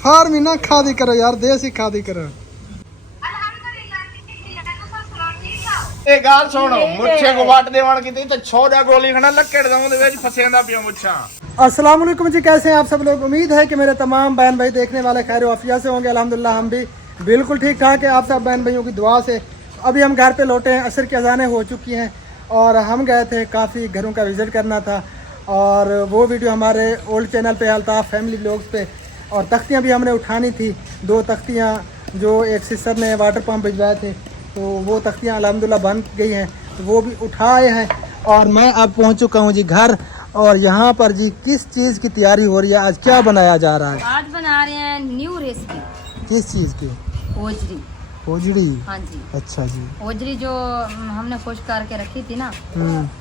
फार्मी ना खादी करो यार, देसी खादी करो। एक गाल छोड़ो मुच्छे को वाट देवान की तो छोड़ा गोली खना लक्कड़ दम दे विच फसेंदा पियो मुच्छा। अस्सलाम वालेकुम जी, कैसे हैं आप सब लोग। उम्मीद है कि मेरे तमाम बहन भाई देखने वाले खैर वाफिया से होंगे। अल्हम्दुलिल्लाह हम भी बिल्कुल ठीक ठाक है, आप सब बहन भाइयों की दुआ से। अभी हम घर पे लौटे हैं, असर की अजानें हो चुकी हैं और हम गए थे, काफ़ी घरों का विज़िट करना था और वो वीडियो हमारे ओल्ड चैनल पे अल्ताफ़ फैमिली व्लॉग्स पे। और तख्तियाँ भी हमने उठानी थी, 2 तख्तियाँ जो एक सिस्टर ने वाटर पम्प भिजवाए थे, तो वो तख्तियाँ अल्हम्दुलिल्लाह बन गई हैं, तो वो भी उठाए हैं। और मैं अब पहुँच चुका हूँ जी घर। और यहाँ पर जी किस चीज़ की तैयारी हो रही है, आज क्या बनाया जा रहा है? आज बना रहे हैं न्यू रेसिपी। किस चीज़ की? ओजरी। ओजड़ी? हाँ जी। अच्छा जी। ओजरी जो हमने खुश्क करके रखी थी ना,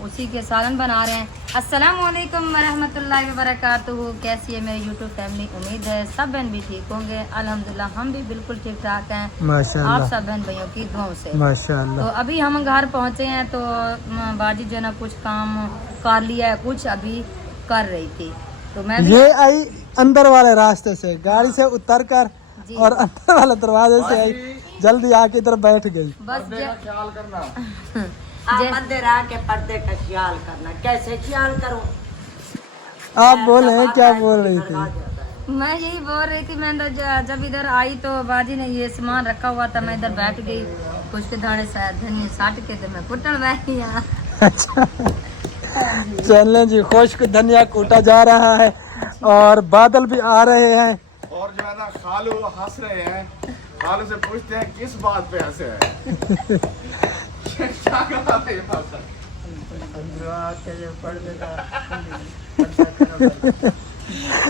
उसी के सालन बना रहे हैं। अस्सलाम वालेकुम वरहमतुल्लाहि वबरकातुहू। कैसी है मेरी यूट्यूब फैमिली? उम्मीद है सब बहन भी ठीक होंगे। अल्हम्दुलिल्लाह हम भी बिल्कुल ठीक ठाक हैं, माशाअल्लाह। आप सब बहन भाइयों की दुआओं से माशाअल्लाह। तो अभी हम घर पहुँचे हैं, तो बाजी जो है ना कुछ काम कर लिया है, कुछ अभी कर रही थी, तो मैं भी ये आई अंदर वाले रास्ते से, गाड़ी से उतर कर जी। और अंदर वाले दरवाजे से आई, जल्दी आके इधर बैठ गई। बस ख्याल करना आप अंदर आके पर्दे का ख्याल करना। कैसे ख्याल करूं? आप बोले क्या बोल रही थी? मैं यही बोल रही थी। मैं जब इधर आई तो बाजी ने ये सामान रखा हुआ था, मैं इधर बैठ गई, कुछ के दाने धनिया साट के तो मैं कुटन बैठी यहाँ। अच्छा चलें जी, खुश्क धनिया कूटा जा रहा है और बादल भी आ रहे हैं। और जो है ना खालू हंस रहे हैं। खालू से पूछते हैं किस बात पे हंसे हैं? क्या कहा था ये बात?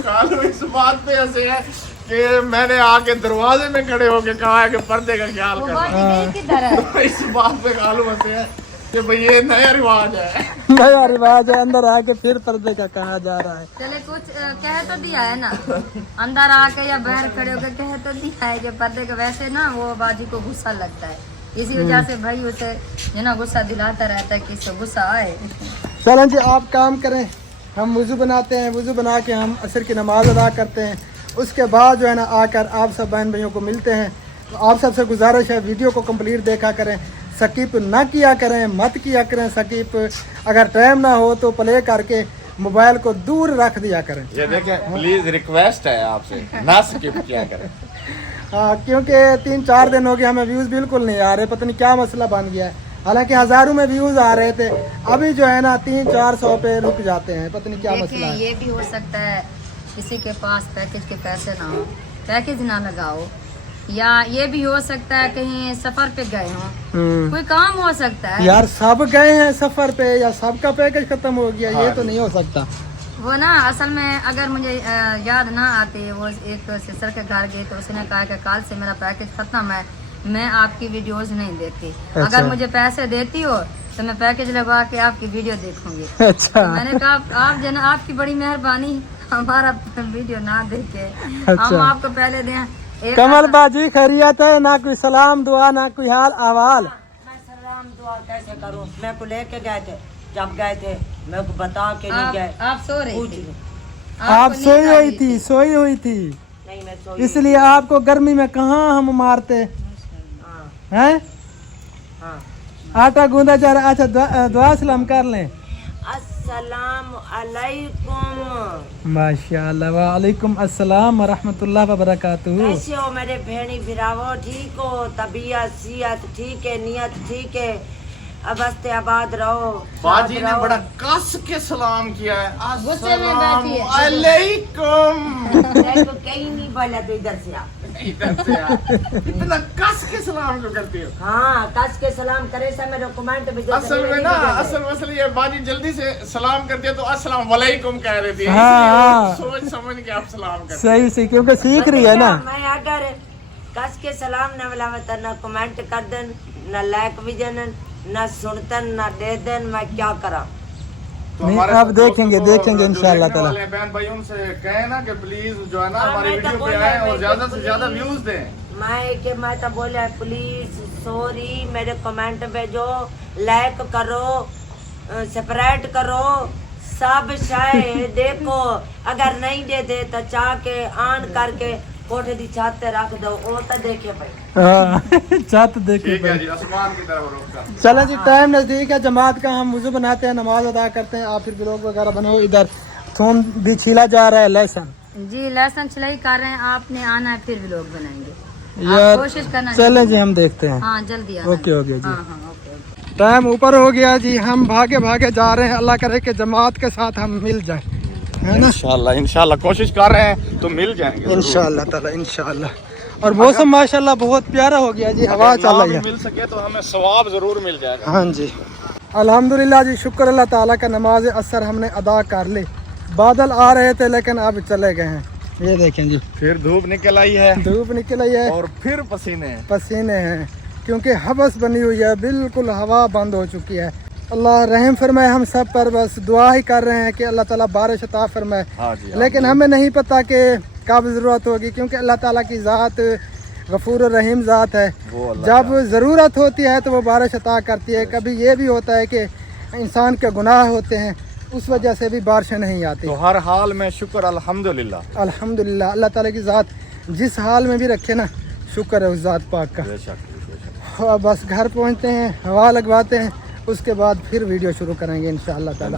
खालू इस बात पे हंसे हैं कि मैंने आके दरवाजे में खड़े होके कहा है कि पर्दे का ख्याल वो करना। बाजी गई किधर है? इस बात पे खालू हंसे हैं कि भाई ये नया रिवाज है। नया रिवाज है, अंदर आके फिर पर्दे का कहा जा रहा है। चले कुछ कह तो दिया है ना, अंदर आके या बाहर खड़े होकर कह तो दिया है कि पर्दे का। वैसे ना वो बाजी को गुस्सा लगता है, इसी वजह से भाई उसे जो ना गुस्सा दिलाता रहता है कि इससे गुस्सा आए। चलें जी, आप काम करें, हम वुज़ू बनाते हैं, वुज़ू बना के हम असर की नमाज़ अदा करते हैं। उसके बाद जो है ना आकर आप सब बहन भाइयों को मिलते हैं। तो आप सबसे गुजारिश है वीडियो को कंप्लीट देखा करें, स्किप ना किया करें, मत किया करें स्किप। अगर टाइम ना हो तो प्ले करके मोबाइल को दूर रख दिया करें। ये देखें, प्लीज रिक्वेस्ट है आपसे, ना स्किप किया करें। हाँ, क्योंकि 3-4 दिन हो गए हमें व्यूज़ बिल्कुल नहीं आ रहे, पता नहीं क्या मसला बन गया है। हालांकि हज़ारों में व्यूज़ आ रहे थे, अभी जो है ना 300-400 पे रुक जाते हैं, पता नहीं क्या मसला है। ये भी हो सकता है किसी के पास पैकेज के पैसे ना हो, पैकेज ना लगाओ, या ये भी हो सकता है कहीं सफर पे गए हों, कोई काम हो सकता है। यार सब गए हैं सफर पे या सबका पैकेज खत्म हो गया, ये तो नहीं हो सकता। वो ना असल में अगर मुझे याद ना आती, वो एक सिस्टर के घर गई तो उसने कहा कि कल से मेरा पैकेज खत्म है, मैं आपकी वीडियोस नहीं देखती। अच्छा। अगर मुझे पैसे देती हो तो मैं पैकेज लगवा के आपकी वीडियो देखूंगी। अच्छा। तो मैंने कहा आप जना आपकी बड़ी मेहरबानी, हमारा वीडियो ना देखे, अच्छा। हम आपको पहले दें। कमल बाजी खैरियत है? ना कोई सलाम दुआ, ना कोई हाल अहवाल। मैं सलाम दुआ कैसे करूं? मैं को लेके गए थे, जब गए थे मैं को बता के नहीं गए। आप सो रही पूछ थी? लो। आप आपको सोई नींद आ हुई रही थी, सोई हुई थी, नहीं मैं सोई। इसलिए आपको गर्मी में कहाँ हम मारते हाँ हैं। हाँ। आटा गूंदा जा रहा। अच्छा दुआ सलाम कर लें। अस्सलाम अलैकुम। माशाअल्लाह, वालेकुम अस्सलाम वरहमतुल्लाह वबरकातुहू। कैसे हो मेरे भेड़ी भिरावो? ठीक हो? तबीयत सियत ठीक है? नियत ठीक है? अबस्ते आबाद रहो। बाजी शाद ने रहो। बड़ा कस के सलाम किया है। गुस्से में बैठी है। अस्सलामुअलैकुम। तेरे को कहीं नहीं बोला तो इधर से आ। इधर से यार, इतना कस के सलाम क्यों करती हो? हाँ कस के सलाम करे से मेरे कमेंट भी असल में ना, असल ये बाजी जल्दी से सलाम करती है तो अस्सलाम वालेकुम कह देती है, हाँ, इसलिए हाँ। वो सोच समझ के आप सलाम करते सही सही, क्योंकि सीख रही है ना। मैं अगर कस के सलाम न वाला में न कमेंट कर देन, न लाइक भी देन, न सुनतन, न दे देन, मैं क्या करा? तो नहीं, हमारे अब सब देखेंगे, दोस्तों को, देखेंगे जो इंशाअल्लाह देखने ताला। वाले बहन भाई उनसे कहे ना कि प्लीज जो है ना हाँ, हमारी मैं तो वीडियो पे बोला, आए मैं और ज्यादा तो से ज्यादा प्लीज- व्यूज दें। मैं तो बोला प्लीज सॉरी, मेरे कमेंट भेजो, लाइक करो, सब्सक्राइब करो, सब शायद देखो। अगर नहीं देते तो चाह के ऑन करके कोठे दी छत ते रख दो ओ तो देखे भाई हाँ छत देखिए ठीक है जी, आसमान की तरफ रुकता। चलो जी टाइम नज़दीक है जमात का, हम वुज़ू बनाते हैं, नमाज अदा करते हैं, आप फिर ब्लॉग वगैरह बनाओ। इधर थूम भी छीला जा रहा है, लहसुन जी लहसुन छिलाई कर रहे हैं, आपने आना है फिर व्लॉग बनाएंगे। यार आप कोशिश करना। चलें जी हम देखते हैं। हाँ जल्दी आना। ओके हो गया जी। हाँ हाँ ओके ओके। टाइम ऊपर हो गया जी, हम भागे भागे जा रहे हैं। अल्लाह करे कि जमात के साथ हम मिल जाए, है ना। इंशाल्लाह कोशिश कर रहे हैं तो मिल जाएंगे इंशाल्लाह ताला इंशाल्लाह। और मौसम माशाल्लाह बहुत प्यारा हो गया जी, हवा चल रही है। मिल सके तो हमें सवाब जरूर मिल जाएगा। हाँ जी अल्हम्दुलिल्लाह जी, शुक्र अल्लाह ताला का, नमाज असर हमने अदा कर ली। बादल आ रहे थे लेकिन अब चले गए हैं। ये देखें जी, फिर धूप निकल आई है धूप निकल आई है और फिर पसीने हैं, क्योंकि हवस बनी हुई है, बिल्कुल हवा बंद हो चुकी है। अल्लाह रहम फरमाए हम सब पर, बस दुआ ही कर रहे हैं कि अल्लाह ताला बारिश अता फरमाए। हाँ जी, लेकिन हमें नहीं पता कि कब ज़रूरत होगी, क्योंकि अल्लाह ताला की ज़ात गफूर और रहीम ज़ात है। जब ज़रूरत होती है तो वो बारिश अता करती है। कभी ये भी होता है कि इंसान के गुनाह होते हैं, उस वजह से भी बारिशें नहीं आती। तो हर हाल में शुक्र अल्हम्दुलिल्लाह। अल्हम्दुलिल्लाह, अल्लाह ताला की ज़ात जिस हाल में भी रखे ना, शुक्र है उस ज़ात पाक का। और बस घर पहुंचते हैं, हवा लगवाते हैं, उसके बाद फिर वीडियो शुरू करेंगे इंशाअल्लाह ताला।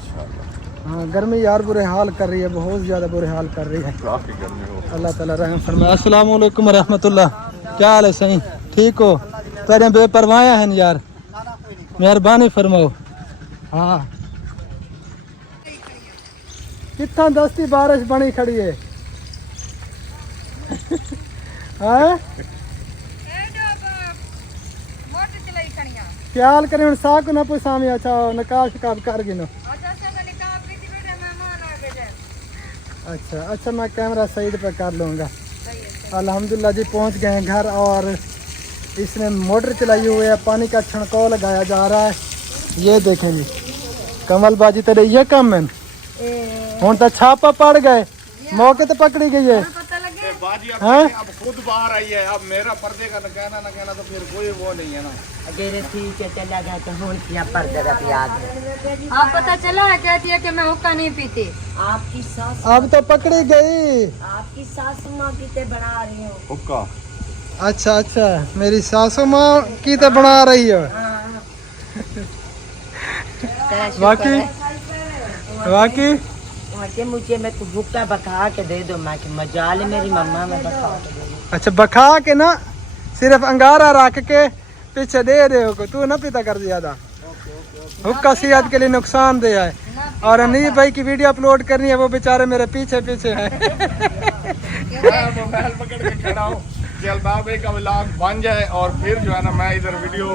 हाँ गर्मी यार बुरे हाल कर रही है, बहुत ज़्यादा बुरे हाल कर रही है। अल्लाह ताला रहम फरमाए। अस्सलाम वालेकुम रहमतुल्लाह, क्या हाल है? सही ठीक हो? तेरे बेपरवाह हैं यार, मेहरबानी फरमाओ। हाँ कितना दस्ती बारिश बनी खड़ी है। हाँ ख्याल करें उन साग को ना पुसामी। अच्छा नकाब शिकाब कर गिनो। अच्छा मैं कैमरा साइड पे कर लूँगा। अल्हम्दुलिल्लाह जी पहुंच गए हैं घर, और इसने मोटर चलाई हुई है, पानी का छिड़काव लगाया जा रहा है। ये देखें जी कमल बाजी तेरे ये कम है हूँ तो छापा पड़ गए, मौके तो पकड़ी गई है। बाजी अब हाँ? अब खुद बाहर आई है, अब मेरा पर्दे का न कहना तो फिर कोई वो नहीं है ना। अगर ठीक है चला गया तो हुन किया पर्दे का याद है। आप पता चला है, कहती है कि मैं हुक्का नहीं पीती। आपकी सास अब तो पकड़ी गई। आपकी सास माँ कितने बना रही हो? हुक्का अच्छा मेरी सासू माँ की तो बना रही है। वाकई मुझे मैं तो हुक्का बखा के दे दो, मैं कि मजा ले मेरी मम्मा में बखा के दे दो। अच्छा बखा के ना, सिर्फ अंगारा रख के पीछे दे रहे हो, तू ना पीता कर ज्यादा। हुक्का सेहत के लिए नुकसान दे है। और अनीब भाई की वीडियो अपलोड करनी है, वो बेचारे मेरे पीछे है। मोबाइल पकड़ के खड़ा हूँ कि अल्ताफ भाई का व्लॉग बन जाए और फिर जो है ना मैं इधर वीडियो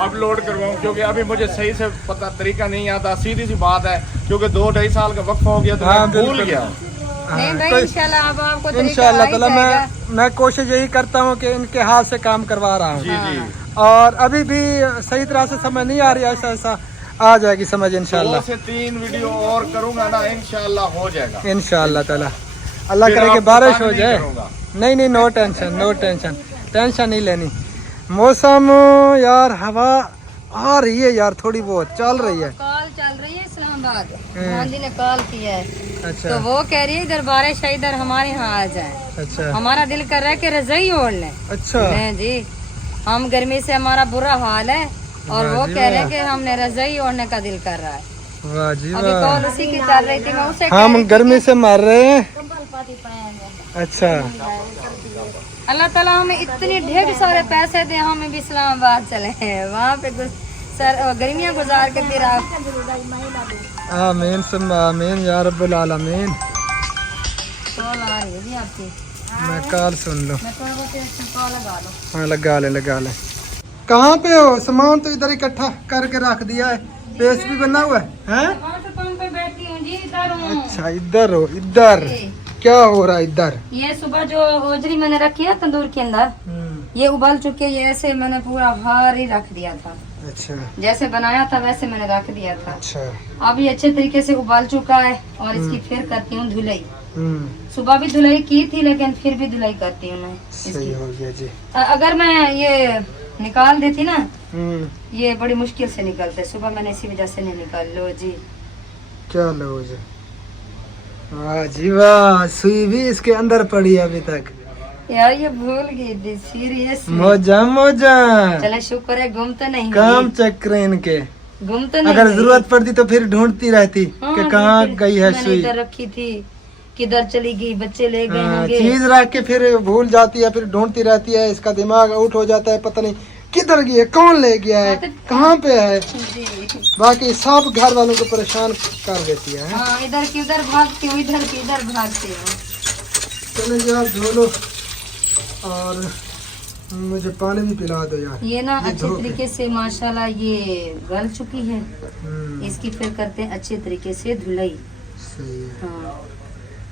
अपलोड करवाऊँ, क्योंकि अभी मुझे सही से पता तरीका नहीं आता। सीधी सी बात है, क्योंकि 2-2.5 साल का वक्फा हो गया तो मैं भूल गया। नहीं भाई इंशाल्लाह अब आपको तरीका इंशाल्लाह आ ही ताला जाएगा। मैं कोशिश यही करता हूँ कि इनके हाथ से काम करवा रहा हूँ। जी और अभी भी सही तरह से समझ नहीं आ रही, ऐसा आ जाएगी समझ इंशाल्लाह। 2 से 3 वीडियो और करूँगा ना, इंशाल्लाह हो जाएगा इंशाल्लाह ताला। अल्लाह फिर करे कि आपको बारिश तंग हो नहीं जाए। करूँगा। नहीं नो टेंशन टेंशन नहीं लेनी। मौसम यार हवा आ रही है यार, थोड़ी बहुत चल रही है। कॉल चल रही है इस्लामाबाद, गांधी ने कॉल किया है। अच्छा तो वो कह रही है इधर बारिश है, इधर हमारे यहाँ आ जाए। अच्छा हमारा दिल कर रहा है कि रजाई ओढ़ लें। अच्छा नहीं जी, हम गर्मी से हमारा बुरा हाल है, और वो कह रहे हैं कि हमने रजाई ओढ़ने का दिल कर रहा है। वाह जी अभी वाह, कॉल उसी की चल रही थी, मैं उसे कह हम रही थी गर्मी से मर रहे हैं। कि अच्छा अल्लाह ताला हमें इतने ढेर सारे पैसे दे, हमें भी इस्लामाबाद चले हैं, वहाँ पे गर्मियाँ गुजार के फिर आप। आमीन सुम्मा आमीन या रब्बुल आलमीन। कॉल आ रही है जी आपकी, मैं कॉल सुन लो। मैं थोड़ा बहुत कॉल लगा लो। हाँ लगा ले। कहाँ पे हो? सामान तो इधर इकट्ठा करके रख दिया है, पेस्ट भी बना हुआ है। हैं? दुकान पे बैठी हूँ जी, इधर हूँ। अच्छा इधर हो, इधर क्या हो रहा है इधर? ये सुबह जो ओजरी मैंने रखी है तंदूर के अंदर, ये उबल चुके, ये ऐसे मैंने पूरा भारी रख दिया था। अच्छा जैसे बनाया था वैसे मैंने रख दिया था। अच्छा अब ये अच्छे तरीके से उबाल चुका है, और इसकी फिर करती हूँ धुलाई। हम्म, सुबह भी धुलाई की थी, लेकिन फिर भी धुलाई करती हूँ मैं सही इसकी। हो गया जी। अगर मैं ये निकाल देती ना, हम्म, ये बड़ी मुश्किल से निकलते, सुबह मैंने इसी वजह से नहीं निकाल। लो जी, क्या लो जी, वाह जी वाह, सुई भी इसके अंदर पड़ी है अभी तक। यार ये भूल गई थी सीरियस। मौजा मौजा, चलो शुक्र है गुम तो नहीं काम चक्र इनके। गुम तो नहीं अगर गई। जरूरत पड़ती तो फिर ढूंढती रहती हाँ, कि कहाँ फिर गई है मैंने सुई। इधर रखी थी, किधर चली गई, बच्चे ले गए हाँ, होंगे। चीज रख के फिर भूल जाती है, फिर ढूंढती रहती है, इसका दिमाग आउट हो जाता है, पता नहीं किधर गई है, कौन ले गया है, कहाँ पे है। जी। बाकी सब घर वालों को परेशान कर देती है। हाँ, इधर की उधर भागती हूँ, इधर की इधर भागती हूँ। चलो यार धो लो और मुझे पानी भी पिला दो यार। ये ना अच्छे धो के। तरीके से माशाल्लाह ये गल चुकी है। हम्म, इसकी फिर करते हैं अच्छे तरीके से धुलाई। सही है। हाँ,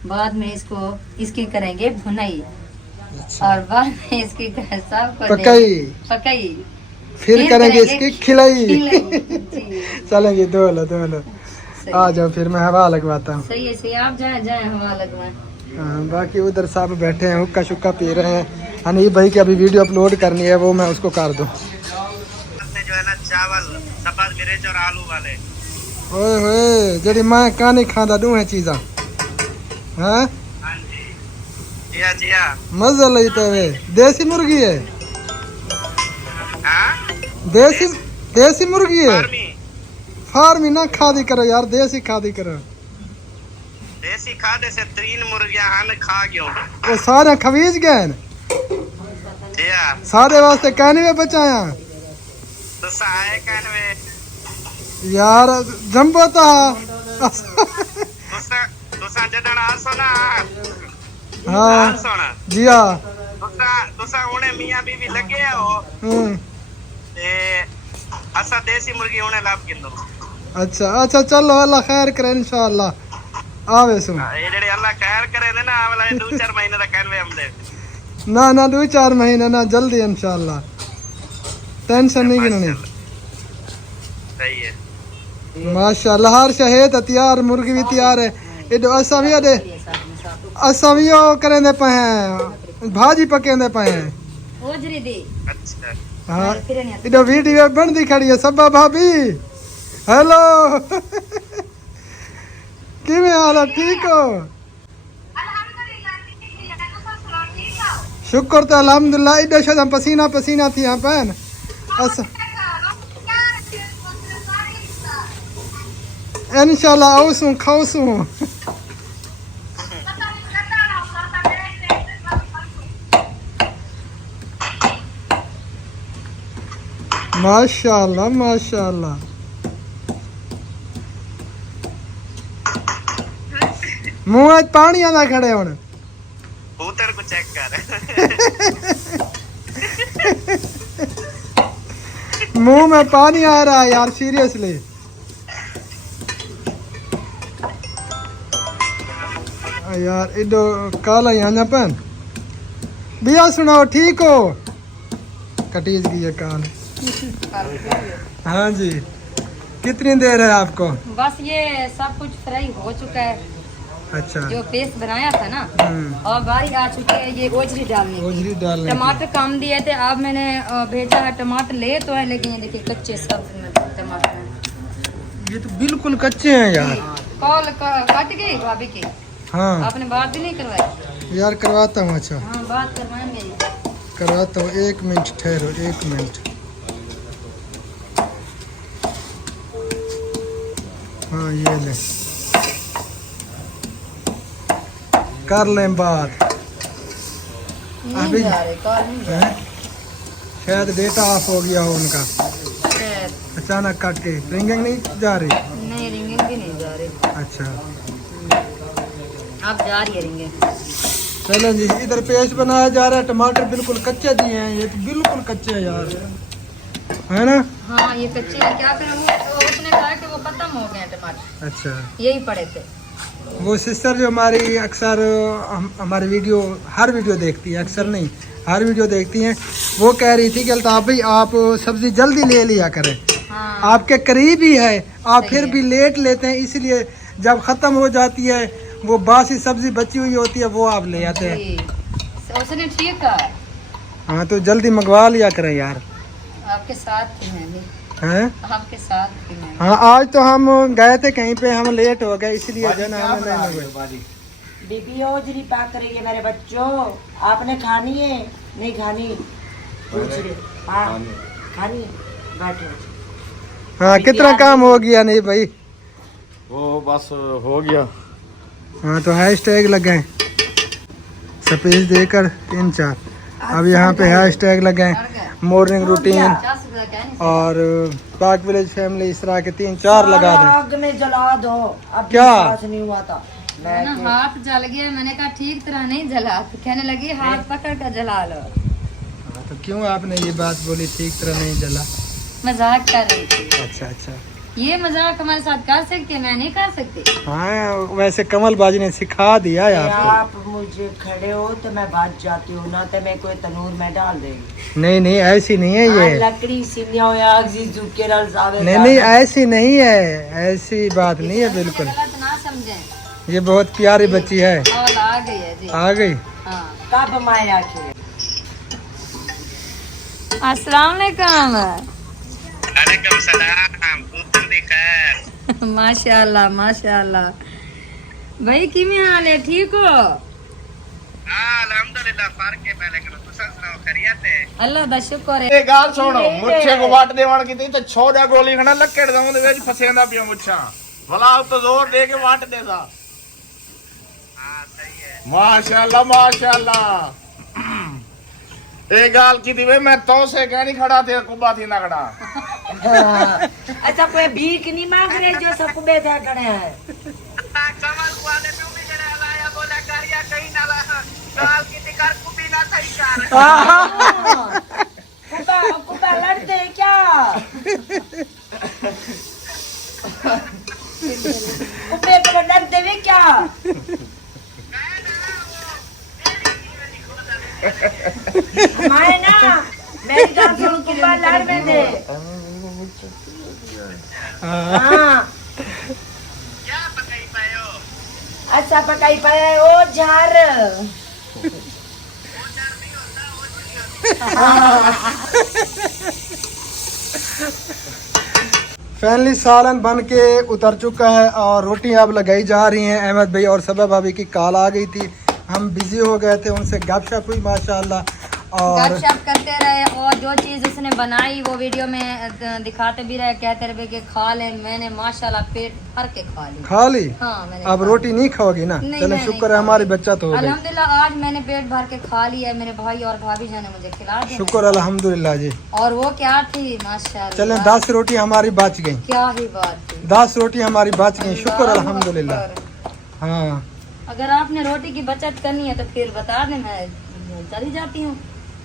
बाद में इसको इसकी करेंगे भुनाई अच्छा। और बाद में इसकी साफ कर पकाई, पकाई फिर करेंगे इसकी खिलाई। जी, चलेंगे धो लो धो लो। सही आ जाओ फिर मैं हवा लगवाता हूँ। सही है, सही है। आप जाए जाए हवा लगवाएं। हाँ, बाकी उधर सब बैठे हैं, हुक्का शुक्का पी रहे हैं। हनीफ भाई की अभी वीडियो अपलोड करनी है, वो मैं उसको कर दूँ। जो है ना चावल सफेद मिर्च और आलू वाले। ओए होए जड़ी मैं का नहीं खादा दूं है चीज़ा। हाँ हाँ जी, जिया जिया। मजा लेते हुए। देसी मुर्गी है, हाँ देसी देसी मुर्गी है। फार्मी फार्मी ना खादी करो यार, देसी खादी करो। देसी खादे से 3 मुर्गियां हन खा गयो। वो सारे खवीज गए न। जिया सारे वास्ते कहने में बचाया तुसा आए कहन में यार जंबो था। तुसा तुसा जडण आसो ना हाँ आसो ना जिया। तुसा तुसा उन्हें मियां बीवी लगे हो हम्म, ते असा देसी मुर्गी उन्हें लाभ किंदो। अच्छा अच्छा चलो अल्लाह खैर करे इंशाअल्लाह। आवे सु ये जेडे अल्लाह खैर करे ने ना वाला 2-4 महीने दा कहन वे हमदे। ना ना 2-4 महीने ना, जल्दी इंशाअल्लाह, टेंशन नहीं गिननी। सही है। माशाअल्लाह हर शहेद तैयार, मुर्गी भी तैयार है। इधर असमिया दे असमियो करेंदे पे हैं, भाजी पकेंदे पे हैं। ओजरी दी अच्छा हाँ इधर वीडियो बनती खड़ी है। सब्बा भाभी हेलो किवें हाल है, ठीक हो? शुक्र तो अल्हम्दुलिल्लाह। इधर शदम पसीना पसीना थी यहाँ पे इंशाल्लाह आऊसू खाऊसू। माशाल्लाह माशाल्लाह। मुंह आज पानी आना खड़े हुन। कबूतर को चेक कर। मुंह में पानी आ रहा है यार सीरियसली। यार इधो काला यहाँ पन भैया सुनाओ ठीक हो? कटीज की ये कान। हाँ जी, कितनी देर है आपको? बस ये सब कुछ फ्राई हो चुका है। अच्छा जो पेस्ट बनाया था ना, और बारी आ चुकी है ये ओजरी डालने की। ओजरी डालने की। टमाटर कम दिए थे, अब मैंने भेजा है। टमाटर ले तो है, लेकिन ये देखिए कच्चे सब टमाटर हैं। ये तो बिल्कुल कच्चे हैं यार। कॉल कट गई भाभी की, हाँ आपने बात भी नहीं करवाई। यार करवाता हूँ। अच्छा हाँ बात करवाएंगे। करवाता हूँ, 1 मिनट ठहरो, 1 मिनट। हाँ ये ले कर लें बात। नहीं अभी जा रहे, कॉल नहीं जा हैं? शायद डेटा ऑफ हो गया हो उनका, रहे। अचानक काट के। रिंगिंग नहीं जा रही? नहीं रिंगिंग भी नहीं जा रही। अच्छा अब जा रही है रिंगिंग। चलो जी, इधर पेस्ट बनाया जा रहा है। टमाटर बिल्कुल कच्चे दिए हैं, ये तो बिल्कुल कच्चे हैं यार, है ना? हाँ ये कच्चे हैं, क्या करें। वो उसने कहा कि वो खत्म हो गए टमाटर, अच्छा यही पड़े थे। वो सिस्टर जो हमारी अक्सर हमारी वीडियो हर वीडियो देखती है, अक्सर नहीं हर वीडियो देखती हैं, वो कह रही थी कि अल्ताफ भाई आप सब्ज़ी जल्दी ले लिया करें। हाँ आपके करीब ही है, आप सही फिर है। भी लेट लेते हैं, इसलिए जब ख़त्म हो जाती है वो बासी सब्ज़ी बची हुई होती है वो आप ले आते हैं। जी, उसने ठीक कहा। हाँ तो जल्दी मंगवा लिया करें यार। आपके साथ थी मैं भी, हैं? आपके साथ थी मैं। हाँ आज तो हम गए थे कहीं पे, हम लेट हो गए, इसलिए जो है ना हमें नहीं मंगवाई। बीबी ओजरी पाक रही है मेरे बच्चों, आपने खानी है नहीं खानी? पूछ रहे। हाँ खानी, बैठो। हाँ कितना काम हो गया नहीं भाई? वो बस हो गया। हाँ तो हैशटैग लगे सपेज देकर 3-4। अब यहाँ पे हैशटैग लगे मॉर्निंग रूटीन और पाक विलेज फैमिली, इस तरह के 3-4 लगा दें। आग में जला दो। अब क्या? विश्वास नहीं हुआ था ना हाथ जल गया, मैंने कहा ठीक तरह नहीं जला, तो कहने लगी हाथ पकड़ कर जला लो। हाँ, तो क्यों आपने ये बात बोली ठीक तरह नहीं जला? मजाक कर रही थी। अच्छा अच्छा। ये मजाक हमारे साथ कर सकते, मैं नहीं कर सकती। हाँ वैसे कमल बाजी ने सिखा दिया है आपको। आप मुझे खड़े हो तो मैं बात जाती हूँ ना, तो मैं कोई तनूर में डाल देगी। नहीं नहीं ऐसी नहीं है ये। लकड़ी सीनिया के नहीं नहीं ऐसी नहीं है, ऐसी बात नहीं है बिल्कुल। गलत ना समझें, ये बहुत प्यारी बच्ची है। और आ गई है जी। आ गई। हाँ। कब माए आखिर? अस्सलाम वालेकुम। वालेकुम सलाम, पुत्र दी खैर। माशाल्लाह माशाल्लाह। भाई किमें हाल है, ठीक हो? हाँ अल्हम्दुलिल्लाह, फर्क है पहले करो। तुसा सुनाओ खैरियत है? अल्लाह दा शुक्र है। ਇਹ ਗੱਲ ਸੁਣ, ਮੁੱਛੇ ਕੋ ਵੱਟ ਦੇਵਣ ਕੀਤੀ ਤੇ ਛੋੜਾ ਗੋਲੀ ਖਣਾ ਲੱਕੜ ਦਵਾਂ ਦੇ ਵਿੱਚ ਫਸਿਆਂਦਾ ਪਿਆ ਮੁੱਛਾਂ ਭਲਾ ਉਤ ਜ਼ੋਰ ਦੇ ਕੇ ਵੱਟ ਦੇਦਾ। हाँ सही है। ਮਾਸ਼ਾਅੱਲਾ ਮਾਸ਼ਾਅੱਲਾ। ਇਹ ਗੱਲ ਕੀਤੀ ਵੇ ਮੈਂ ਤੋਂ ਸੇ ਕਹਿ ਨਹੀਂ ਖੜਾ ਤੇ ਕੁੱਬਾ थी ना खड़ा। अच्छा कोई भीख नहीं मांग रहे जो सबको बेटा खड़े हैं। कमल वाले पे भी जरा लाया बोला करिया कहीं ना ला काल की दिकार को भी ना सही कर। कुबा लड़ते हैं क्या? कुबे को लड़ते हुए क्या? मैं ना मेरी गाँव से कुबा लड़ में दे। हाँ क्या पकाई पायो? अच्छा पकाई पाया ओ झार। फैमिली सालन बन के उतर चुका है और रोटी अब लगाई जा रही हैं। अहमद भाई और सबा भाभी की कॉल आ गई थी, हम बिजी हो गए थे, उनसे गपशप हुई माशाल्लाह। और गपशप करते रहे और जो चीज़ उसने बनाई वो वीडियो में दिखाते भी रहे, कहते रहे कि खा ले। मैंने माशाल्लाह पेट भर के खा ली। खा ली? हाँ मैंने अब रोटी नहीं खाओगी ना? नहीं, चलो मैं शुक्र नहीं है हमारी बच्चा तो हो गई। अल्हम्दुलिल्लाह आज मैंने पेट भर के खा लिया है, मेरे भाई और भाभी जान ने मुझे खिला दिया। शुक्र अल्हम्दुलिल्लाह जी। और वो क्या थी माशाल्लाह। चलें 10 रोटी हमारी बच गई। क्या ही बात थी, 10 रोटी हमारी बच गई, शुक्र अल्हम्दुलिल्लाह। हाँ अगर आपने रोटी की बचत करनी है तो फिर बता दें, मैं चली जाती हूँ।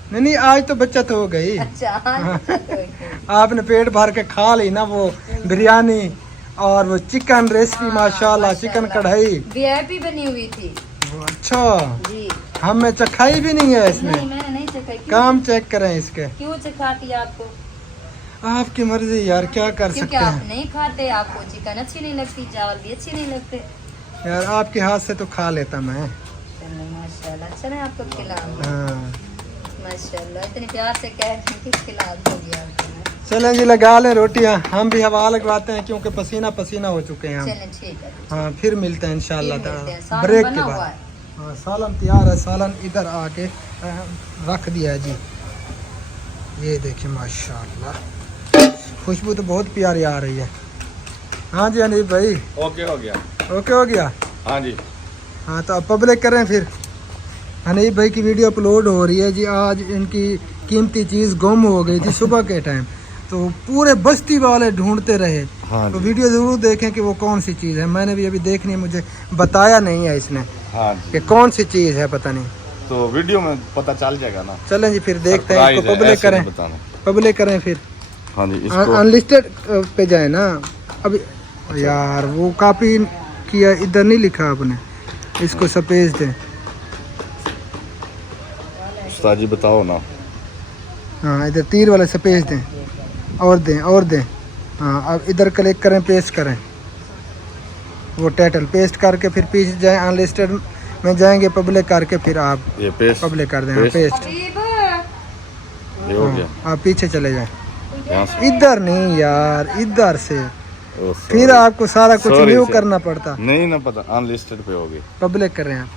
नहीं नहीं आज तो बचत हो गई। अच्छा आपने पेट भर के खा ली ना वो बिरयानी और वो चिकन रेसिपी माशाल्लाह, चिकन कढ़ाई VIP बनी हुई थी। अच्छा जी हमें चखाई भी नहीं है नहीं इसमें। मैंने नहीं चखाई। काम चेक करें इसके। क्यों चखाती आपको? आपकी मर्जी यार, क्या कर क्योंकि सकते आप हैं नहीं खाते, आपको चिकन अच्छी नहीं लगती, चावल भी अच्छी नहीं लगते। यार, आपके हाथ से तो खा लेता मैं। चलो माशाल्लाह, अच्छा ना आपको खिलाऊंगा। हाँ माशाल्लाह इतने प्यार से कह रहे हैं कि खिला दूंगी आपको। चलें जी लगा लें रोटियां, हम भी हवा लगवाते हैं क्योंकि पसीना पसीना हो चुके हैं हम। चलें ठीक है। हाँ फिर मिलते हैं इंशाल्लाह फिर मिलते हैं। ताला सालन ब्रेक के बना हुआ बाद। है। हाँ सालन तैयार है, सालन इधर आके रख दिया है जी। ये देखिए माशाल्लाह खुशबू तो बहुत प्यारी आ रही है। हाँ जी अनिल भाई ओके हो गया। ओके हो गया। हाँ जी हाँ तो अब पब्लिक करें फिर। हनीफ भाई की वीडियो अपलोड हो रही है जी। आज इनकी कीमती चीज़ गुम हो गई थी सुबह के टाइम, तो पूरे बस्ती वाले ढूंढते रहे। हाँ तो वीडियो ज़रूर देखें कि वो कौन सी चीज़ है। मैंने भी अभी देखनी है, मुझे बताया नहीं है इसने हाँ कि कौन सी चीज़ है, पता नहीं। तो वीडियो में पता चल जाएगा ना। चलें जी फिर देखते हैं, इसको पब्लिक करें, पब्लिक करें फिर। हाँ जी अनलिस्टेड पे जाए ना। अभी यार वो कॉपी किया, इधर नहीं लिखा आपने, इसको सपेज दें। उस्ताद जी बताओ ना। हाँ इधर तीर वाले सपेज दें और दें और दें। हाँ अब इधर क्लिक करें, पेस्ट करें वो टाइटल, पेस्ट करके फिर पीछे जाएं, अनलिस्टेड में जाएंगे, पब्लिक करके फिर आप ये पेस्ट पब्लिक कर दें। पेस्ट ये हो गया। आप पीछे चले जाएं, यहाँ से इधर नहीं यार, इधर से ओ, फिर आपको सारा कुछ Sorry, न्यू sir. करना पड़ता। नहीं ना पता, अनलिस्टेड पे होगी, पब्लिक कर रहे हैं आप।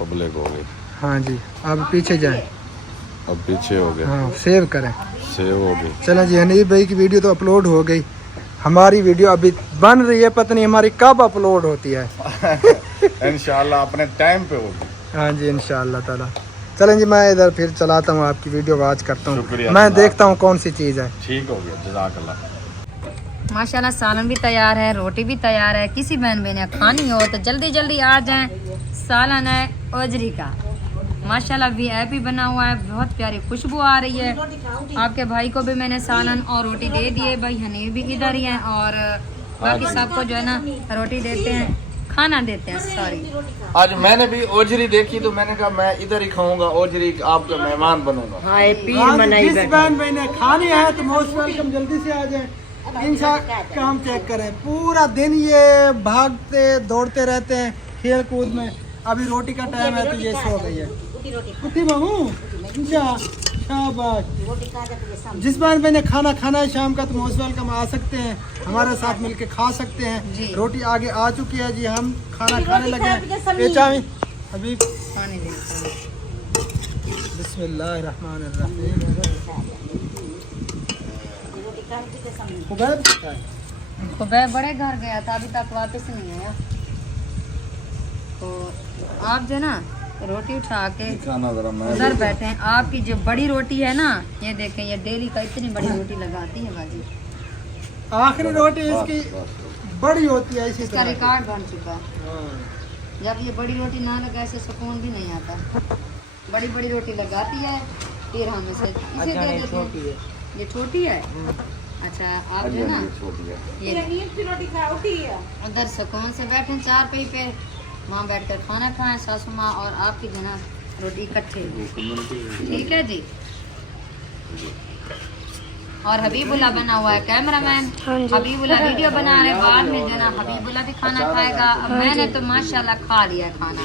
पब्लिक हो गई। हाँ जी, आप पीछे जाएं। अब पीछे हो गए, हाँ, सेव करें। सेव हो गई। चलें जी, हनीफ भाई की वीडियो तो अपलोड हो गई, हमारी वीडियो अभी बन रही है, पता नहीं हमारी कब अपलोड होती है। इंशाल्लाह अपने टाइम पे होगी। हाँ जी, इंशाअल्लाह ताला। चलें जी, मैं इधर फिर चलाता हूँ, आपकी वीडियो वॉच करता हूँ, शुक्रिया, मैं जज़ाक देखता हूँ कौन सी चीज़ है। ठीक हो गया, जज़ाकल्लाह। माशाल्लाह सालन भी तैयार है, रोटी भी तैयार है। किसी बहन बहन खानी हो तो जल्दी जल्दी आ जाएं। सालन है ओजरी का, माशाल्लाह वीआईपी बना हुआ है, बहुत प्यारी खुशबू आ रही है। आपके भाई को भी मैंने सालन और रोटी दे दिए, भाई हनीफ भी इधर ही है, और बाकी सबको जो है ना रोटी देते हैं, खाना देते हैं। सॉरी, आज मैंने भी ओजरी देखी तो मैंने कहा मैं इधर ही खाऊंगा, ओजरी आपका मेहमान बनूंगा। हाँ ये पीर हाँ जी, मनाई जिस बैठा बहन भाई ने खानी है तो मोस्ट वेलकम, जल्दी से आ जाएं। इनका काम चेक करें, पूरा दिन ये भागते दौड़ते रहते हैं खेल कूद में। अभी रोटी का टाइम है तो ये सो गई है। कुत्ती मामू, अच्छा, शाबाश। जिस बहन भाई ने खाना खाना है शाम का तो मोस्ट वेलकम, आ सकते हैं, हमारे साथ मिलके खा सकते हैं। जी। रोटी आगे आ चुकी है जी, हम खाना खाने लगे हैं। ये चाबी अभी खाने देते हैं। बिस्मिल्लाहिर्रहमानिर्रहीम। खुबैब खुबैब बड़े घर गया था, अभी तक वापस नहीं आया। तो आप जो ना रोटी उठा के खाना जरा मैं उधर बैठे हैं। आपकी जो बड़ी रोटी है ना, ये देखें, ये डेली का इतनी बड़ी रोटी लगाती है बाजी। आखिरी रोटी इसकी बड़ी होती है, इसी इसका तरह। रिकॉर्ड बन चुका है। जब ये बड़ी रोटी ना लगा ऐसे सुकून भी नहीं आता। बड़ी बड़ी रोटी लगाती है, फिर हम इसे दे देते हैं। ये छोटी है। अच्छा, आप जो ना ये उधर सुकून से बैठे चार पे पे, वहाँ बैठकर खाना खाएं, सासू माँ और आपकी जो ना रोटी इकट्ठे। ठीक है जी। और हबीबुल्ला बना हुआ है कैमरामैन, हबीबुल्ला वीडियो बना रहे, बाद में जो ना हबीबुल्ला भी खाना खाएगा। अब मैंने तो माशाल्लाह खा लिया खाना।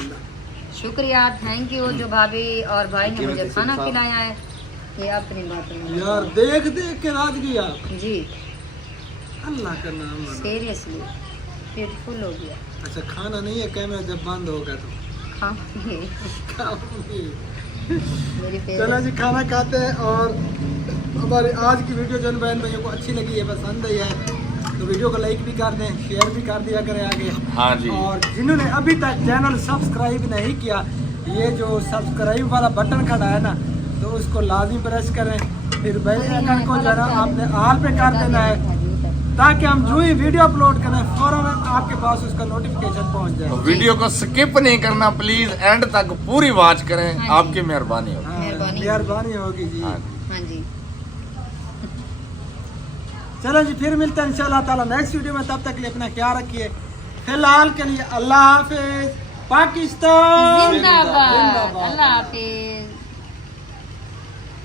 शुक्रिया, थैंक यू जो भाभी और भाई ने मुझे खाना खिलाया है। ये अपनी बात है यार, देख देख के राज गया जी, अल्लाह का नाम है। सीरियसली पेट फुल हो गया। अच्छा, खाना नहीं है, कैमरा जब बंद होगा तो खाओगे खाओगे। मेरी चलो फेवरेट। जी, खाना खाते हैं। और हमारी आज की वीडियो जो बहन भाइयों को अच्छी लगी है, पसंद आई है, तो वीडियो को लाइक भी कर दें, शेयर भी कर दिया करें आगे। हाँ जी। और जिन्होंने अभी तक चैनल सब्सक्राइब नहीं किया, ये जो सब्सक्राइब वाला बटन खड़ा है ना, तो उसको लाजमी प्रेस करें। फिर बेल आइकन को जो है ना आपने ऑल पे कर देना है, ताकि हम जो ही वीडियो अपलोड करें फौरन आपके पास उसका नोटिफिकेशन पहुंच जाए। वीडियो को स्किप नहीं करना प्लीज, एंड तक पूरी वॉच करें, हाँ जी। आपकी मेहरबानी होगी। हाँ, मेहरबानी। मेहरबानी होगी जी। हाँ। हाँ जी। चलो जी, फिर मिलते हैं इंशाल्लाह ताला नेक्स्ट वीडियो में। तब तक के लिए अपना ख्याल रखिए। फिलहाल के लिए अल्लाह हाफिज। पाकिस्तान जिंदाबाद। अल्लाह हाफिज।